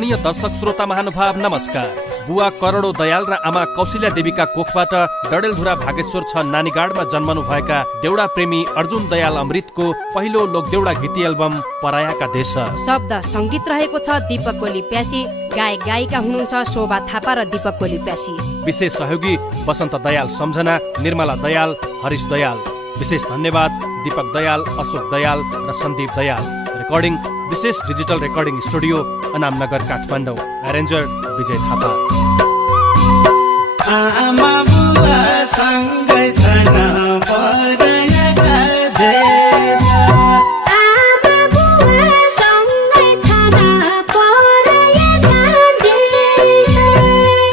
आदरणीय दर्शक श्रोता महानुभाव नमस्कार। बुवा करोडो दयाल र आमा कौशल्या देवीका कोखबाट डडेलधुरा भागेश्वर 6 नानीगाडमा जन्मनु भएका देउडा प्रेमी अर्जुन दयाल अमृतको पहिलो लोकदेउडा गीती एल्बम परायाका देश। शब्द संगीत रहेको छ दीपक कोली प्यासी, गायक गायिका हुनुहुन्छ शोभा थापा र दीपक कोली प्यासी। विशेष सहयोगी बसन्त दयाल सम्झना, निर्मला दयाल, हरिश दयाल। विशेष धन्यवाद दीपक दयाल, अशोक दयाल र सन्दीप दयाल। रेकर्डिङ विशेष digital recording studio Anamnagar Kathmandu. Arranger Vijay Thapa. आमा बुवा सँगै छन् परायाका देश। आमा बुवा सँगै छन् परायाका देश।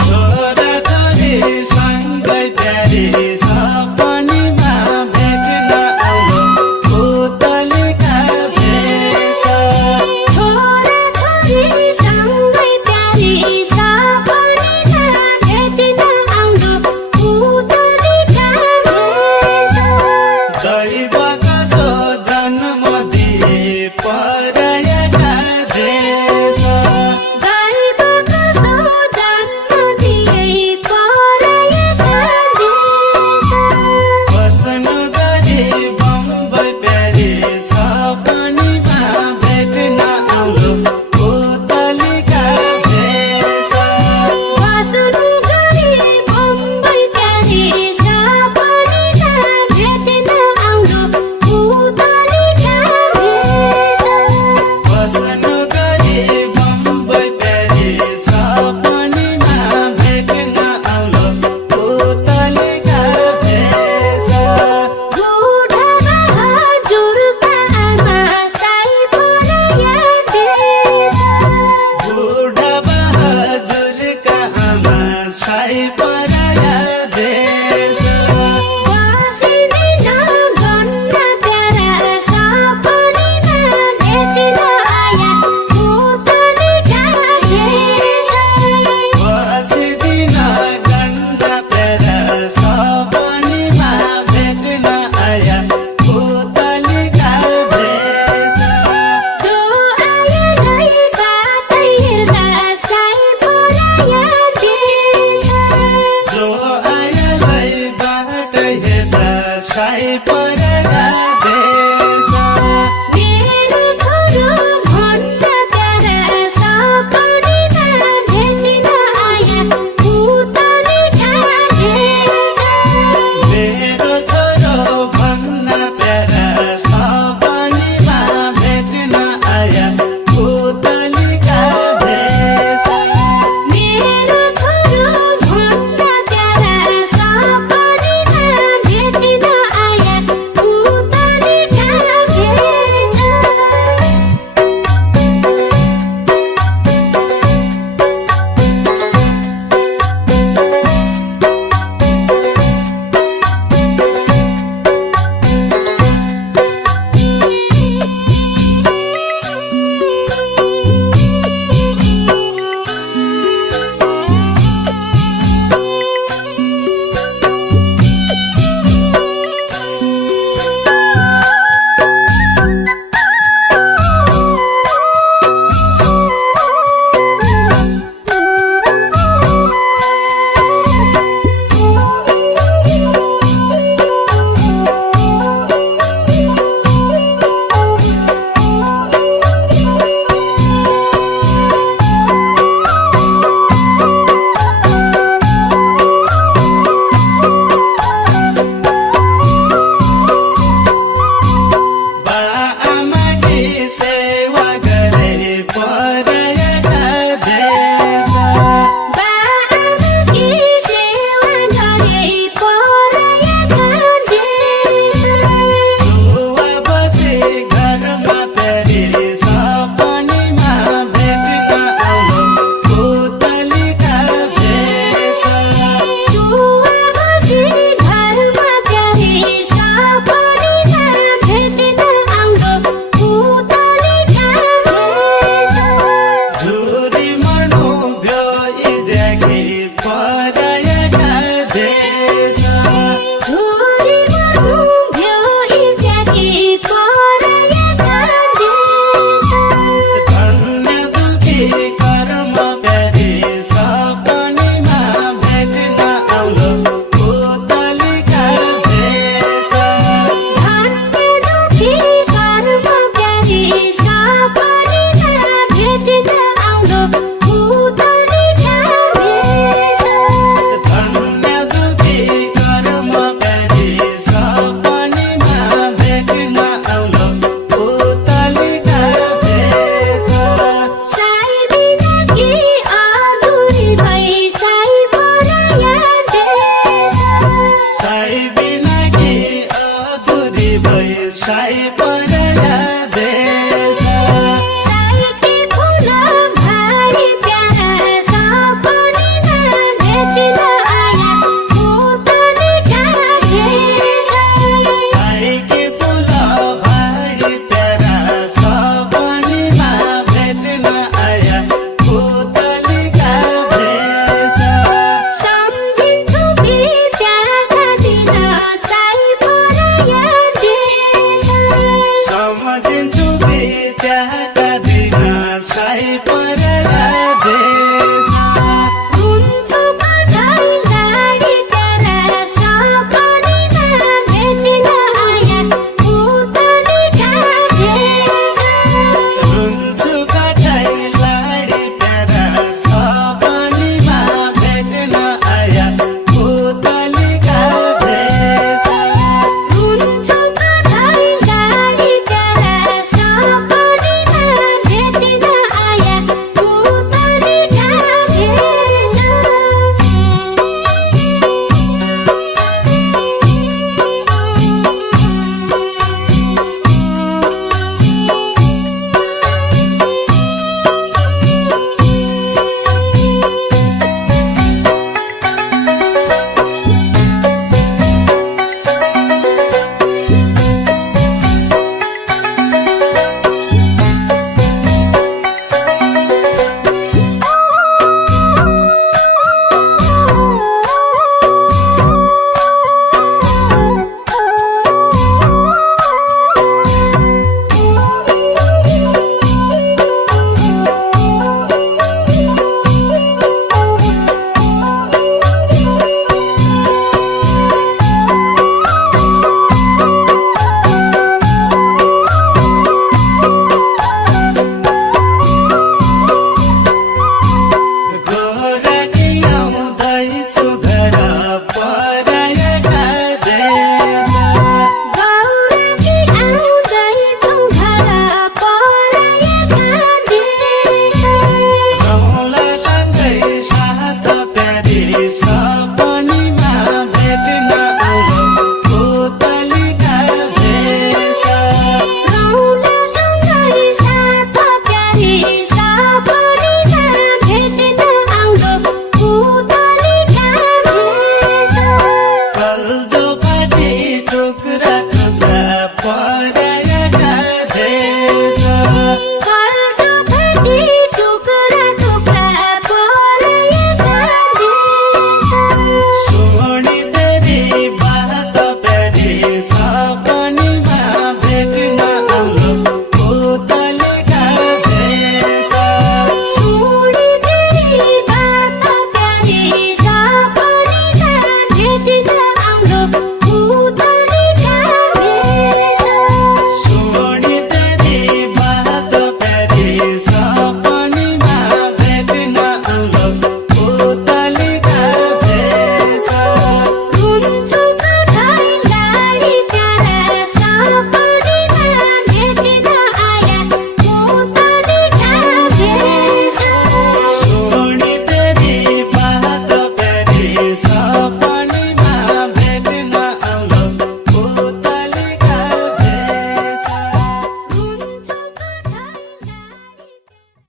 छोरा छोरी सँगै प्यारी सपनीमा भेट्न आउनु पुतलीका भेष। छोरा छोरी सँगै प्यारी सपनीमा भेट्न आउनु पुतलीका भेष। दैवका सो जन्म दिए परायाका देश। दैवका सो जन्म दिए परायाका देश। बस्नु गरी बम्बई प्यारिस सपनीमा भेट्न आउनु पुतलीका भेष। बस्नु गरी बम्बई प्यारिस सपनीमा भेट्न आउनु पुतलीका भेष। बस्नु गरी बम्बई प्यारिस सपनीमा भेट्न आउनु पुतलीका भेष। बुढा हजुरका आमा साई पराया देश। बुढा बहादुरका आमा साई पराया देश। बसिदिन गन्न प्यारा सपनीमा भेट्न आया पुतलीका भेष। बसिदिन गन्ध प्यारा सपनीमा भेट्न आया पुतलीका भेष। जो आयालाई बाटै हेर्दा साई पराया देश। जो आयालाई बाटै हेर्दा साई पराया देश। मेरो छोरो भन्न प्यारा सपनीमा भेट्न आया पुतलीका भेष। मेरो छोरो भन्न प्यारा सपनीमा भेट्न आया पुतलीका भेष। मेरो छोरो भन्न प्यारा सपनीमा भेट्न आया पुतलीका बिर्साए